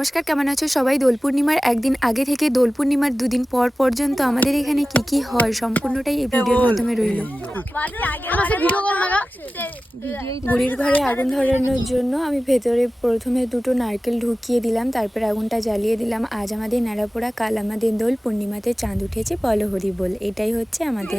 নমস্কার কেমন আছো সবাই? দোল পূর্ণিমার একদিন আগে থেকে দোল পূর্ণিমার দুদিন পর পর্যন্ত আমাদের এখানে কি কি হয় সম্পূর্ণটাই এই ভিডিওর মাধ্যমে রইল। বুড়ির ঘরে আগুন ধরানোর জন্য আমি ভেতরে প্রথমে দুটো নারকেল ঢুকিয়ে দিলাম তারপর আগুনটা জ্বালিয়ে দিলাম। আজ আমাদের নাড়াপোড়া কাল আমাদের দোল পূর্ণিমাতে চাঁদ উঠেছে বল হরি বল। এটাই হচ্ছে আমাদের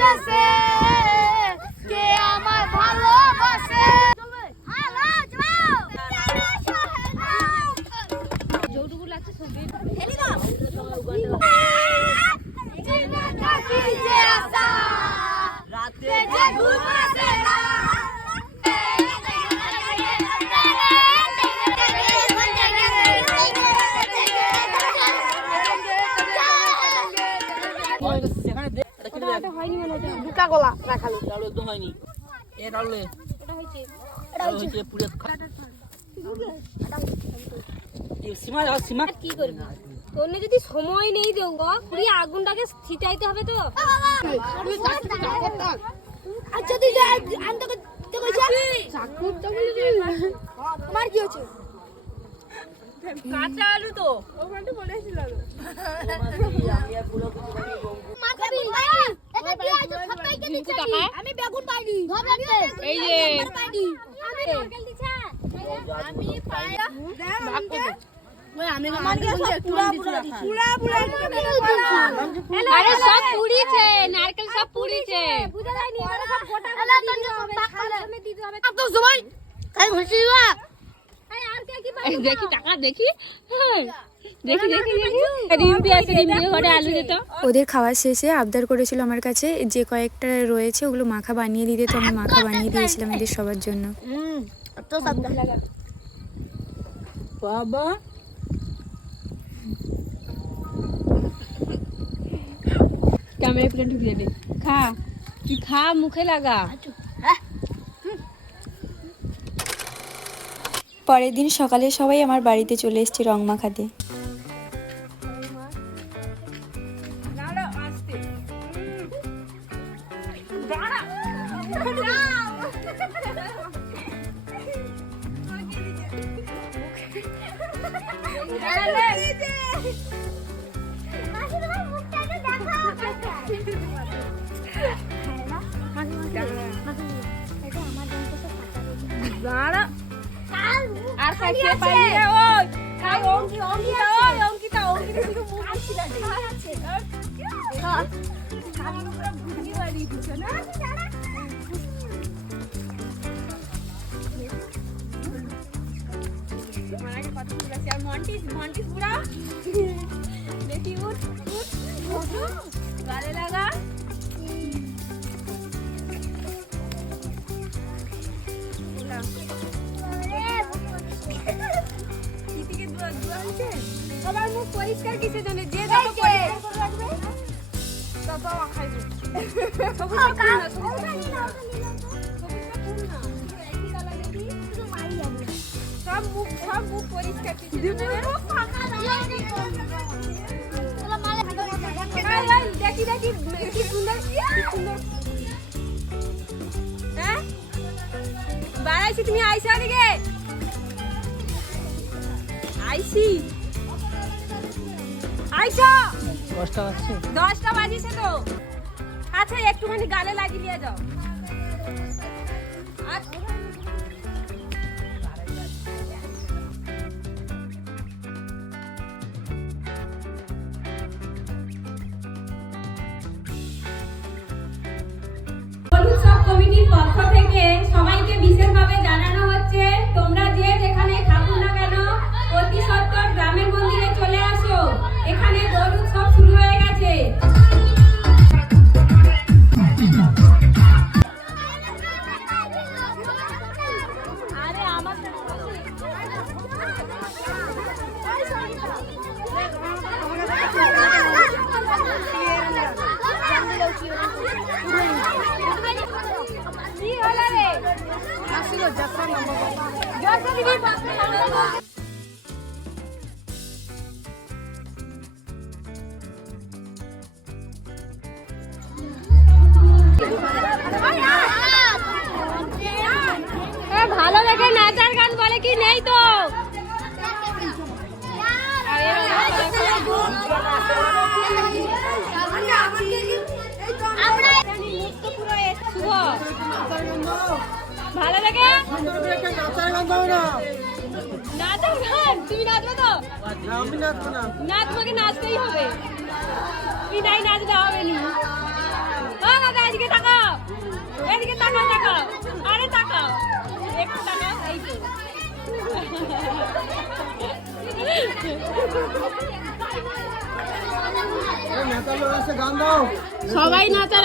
দেশে, কে আমার ভালোবাসে এটা হয়েছে পুড়ে খা। এ সীমা সীমা। কি করবি? তোর যদি সময় নেই দেও গো পুরি আগুনটাকে ছিটাইতে হবে তো। আচ্ছা তুই আনতে তো কইছে? চাকু তো বলি তোমার কি হচ্ছে কাঁচা আলু তো। আমি বেগুন পাইনি। এই যে আমি আরে সব পুড়িছে নারকেল সব পুড়িছে। বুঝা যায়নি সব গোটা গোটা দিতে হবে সামনে দিতে হবে। তো সবাই কাই ঘুষি বা আর কে কি এই দেখি টাকা দেখি। হ্যাঁ। দেখি দেখি দেখি। আছে ঘরে আলু ওদের খাওয়া শেষে আবদার করেছিল আমার কাছে যে কয়েকটা রয়েছে ওগুলো মাখা বানিয়ে দিতে তো আমি মাখা বানিয়ে দিয়েছিলাম এদের সবার জন্য। বাবা। ক্যামেরা প্লেন খা তুই খা মুখে লাগা। পরের দিন সকালে সবাই আমার বাড়িতে চলে এসেছে রং মাখাতে আর খাইতে পাইনি রে ওই অঙ্কি অঙ্কিতা ওই অঙ্কিতা অঙ্কিতা শুধু মুখ আসছিল মন্টিস গালে লাগা সবার মুখ পরিষ্কার কিসের জন্য? যে যত পরিষ্কার করে রাখবে ফুল না সবুজ ফুল না সবুজ ফুল না একই কালার দেখি সব তুমি আইসা দিকে আইসি আইসা। দশটা বাজছে? দশটা বাজিছে তো। আচ্ছা একটুখানি গালে লাগিয়ে দিয়ে যাও। কমিটির পক্ষ থেকে সবাইকে বিশেষভাবে জানানো ভালো দেখে নাচার গান বলে কি নেই তো? শুভ। ভালো দেখে নাচার গান তুমি নাচবে তো? না তোমাকে নাচতেই হবে। তুই নাই নাচলে হবে নি। দাদা এদিকে তাকাও। এদিকে তাকাও তাকাও। আরে তাকাও। একটু তাকাও এই তো। সবাই নাচার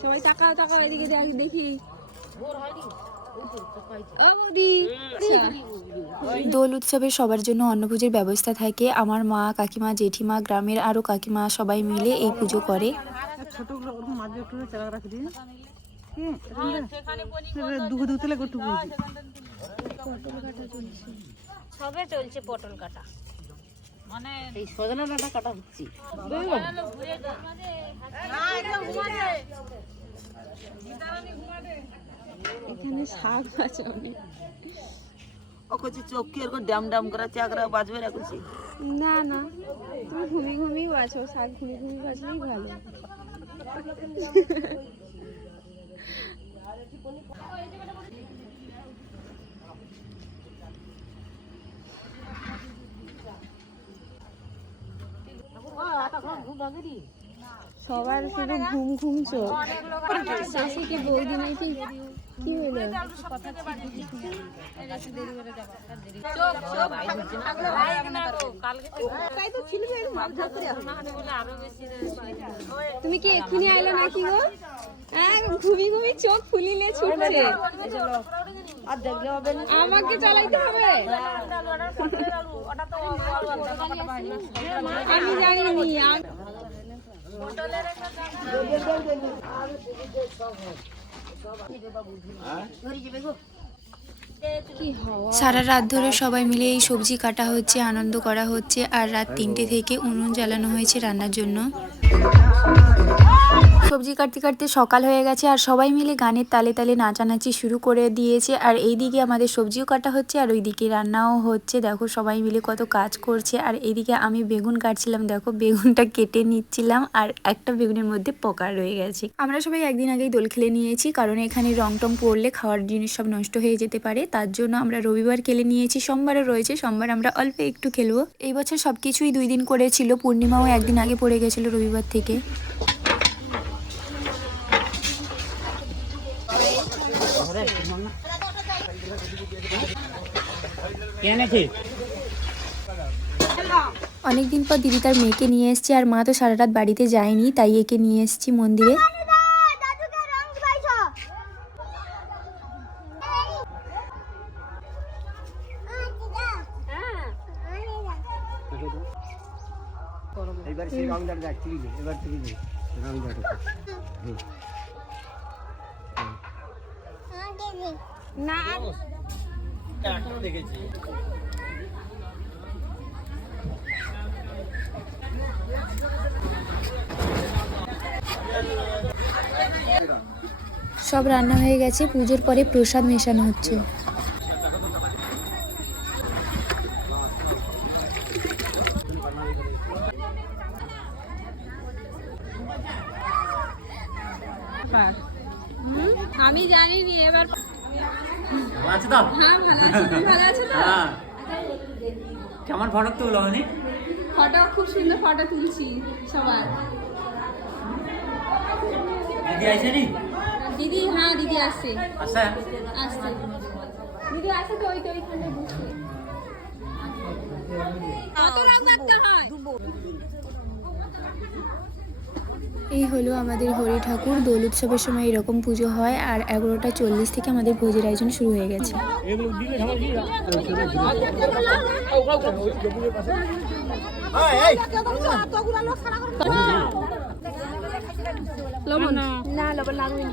সবাই তাকাও তাকাও এদিকে দেখি দোল উৎসবে সবার জন্য অন্নভোজের ব্যবস্থা থাকে। আমার মা কাকিমা জেঠিমা গ্রামের আরও কাকিমা সবাই মিলে এই পুজো করে। সবে চলছে পটল কাটা। এই সজনা ডাঁটা কাটা হচ্ছে। এখানে শাক আছে অনেক ও করছে চোখ কি এরকম ড্যাম ড্যাম করা চাকরা বাজবে না না না। তুমি ঘুমি ঘুমি বাছো শাক ঘুমি ঘুমি বাছলেই ভালো। সবার শুধু ঘুম ঘুম চোখ। বৌদি নাকি তুমি কি এক্ষুনি আইলো নাকি গো? হ্যাঁ ঘুমি ঘুমি চোখ ফুলিলে ছুটছে। আমাকে চালাইতে হবে। আমি জানি আমি সারা রাত ধরে সবাই মিলে এই সবজি কাটা হচ্ছে, আনন্দ করা হচ্ছে, আর রাত তিনটে থেকে উনুন জ্বালানো হয়েছে রান্নার জন্য। সবজি কাটতে কাটতে সকাল হয়ে গেছে, আর সবাই মিলে গানের তালে তালে নাচানাচি শুরু করে দিয়েছে, আর এইদিকে আমাদের সবজিও কাটা হচ্ছে, আর ওইদিকে রান্নাও হচ্ছে। দেখো সবাই মিলে কত কাজ করছে, আর এইদিকে আমি বেগুন কাটছিলাম, দেখো বেগুনটা কেটে নিচ্ছিলাম, আর একটা বেগুনের মধ্যে পোকা রয়ে গেছে। আমরা সবাই একদিন আগেই দোল খেলে নিয়েছি, কারণ এখানে রং টং পড়লে খাওয়ার জিনিস সব নষ্ট হয়ে যেতে পারে তার জন্য আমরা রবিবার খেলে নিয়েছি, সোমবারও রয়েছে, সোমবার আমরা অল্প একটু খেলব। এই বছর সবকিছুই দুই দিন করেছিল পূর্ণিমাও একদিন আগে পড়ে গেছিল রবিবার থেকে। অনেকদিন পর দিদি তার মেয়েকে নিয়ে এসছে, আর মা তো সারা রাত বাড়িতে যায়নি, তাই একে নিয়ে এসছি মন্দিরে। এবার সেই রংদার দেখ তুলি এবার তুলি দে রংদার না দেখেছি। সব রান্না হয়ে গেছে পুজোর পরে প্রসাদ মেশানো হচ্ছে। আমি জানিনি এবার আছে তো? হ্যাঁ ভালো আছে। তুমি ভালো আছো তো? হ্যাঁ। কেমন ফটো তুলো ফটো খুব সুন্দর ফটো তুলছি সবার। দিদি আইছে নি? দিদি হ্যাঁ দিদি আসছে আসে? আসছে। দিদি আসছে তো ওই তো ওইখানে বসে। কত রং মাখতে হয়? এই হলো আমাদের হরি ঠাকুর। দোল উৎসবের সময় এরকম পুজো হয় আর এগারোটা চল্লিশ থেকে আমাদের ভোজের আয়োজন শুরু হয়ে গেছে। না লবণ লাগবে না।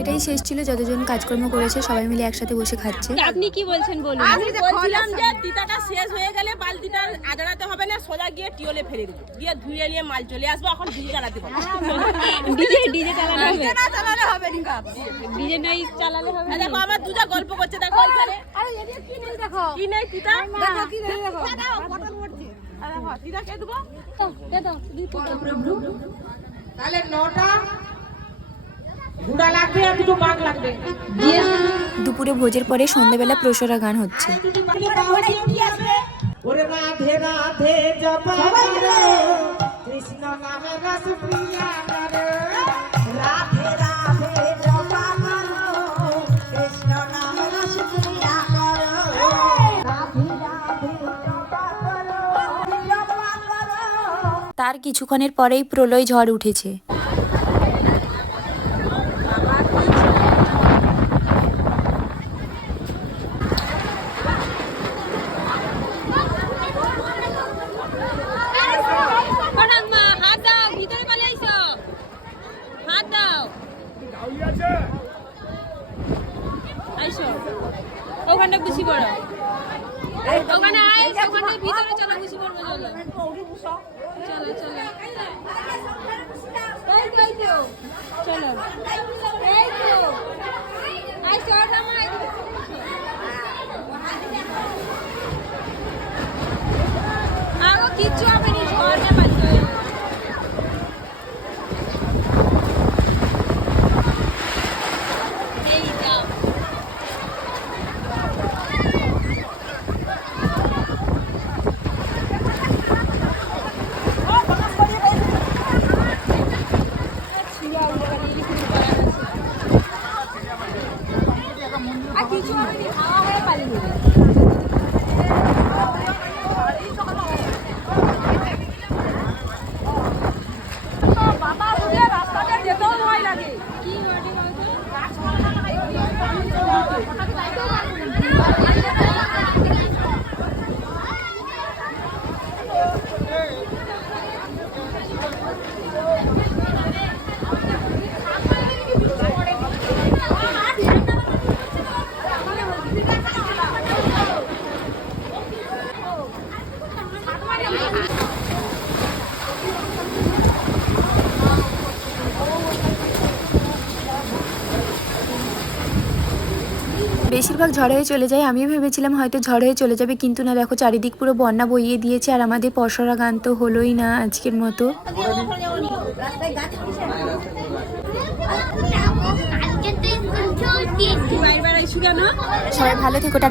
এটাই শেষ ছিল যতজন কাজকর্ম করেছে সবাই মিলে একসাথে বসে খাচ্ছে। আপনি কি বলছেন বলুন? আমি বলছিলাম যে তিতাটা শেষ হয়ে গেলে বালতিটা আজড়াতে হবে না সোজা গিয়ে টিওলে ফেলে দেবো। দিয়ে ধুয়ে নিয়ে মাল চলে আসব এখন ডিজে চালাতে ডিজে ডিজে চালানো হবে? না চালালে হবে ডিজে নাই চালালে হবে? এই দেখো আমার দুটা গল্প করছে দেখো এখানে কি নেই তিতা দেখো কি নেই দেখো পটল পড়ছে আরে দেখো তিতা কে দেবো তাহলে নটা গুড়া লাগবে আর দুটো বাঘ লাগবে দুপুরে ভোজের পরে সন্ধ্যাবেলা প্রসরা গান হচ্ছে ওরে রাধে রাধে জপা কৃষ্ণ নামে রস প্রিয়া তার কিছুক্ষণের পরেই প্রলয় ঝড় উঠেছে। প্রণাম মা হাত দাও ভিতরে পালে আইছো হাত দাও আইসো ওখানটা গুছি পড়ো ওখানে আইস ওখানে ভিতরে চলো গুছি পড়ব চলো চলো চলো। এই তো, এই তো। চলো এই তো। কিচ্ছু হবে না ঝড়ে বাজবে এই যাও আর কিছু হবে না খাওয়া হয়ে পালিয়ে বাবা বুঝে রাস্তাতে যেতেও ভয় লাগে কি বডি বলতো বেশিরভাগ ঝড় হয়ে চলে যায়। আমিও ভেবেছিলাম হয়তো ঝড় হয়ে চলে যাবে কিন্তু না দেখো চারিদিক পুরো বন্যা বইয়ে দিয়েছে আর আমাদের পশরা গান তো হলোই না আজকের মতো। সবাই ভালো থেকো টাটা।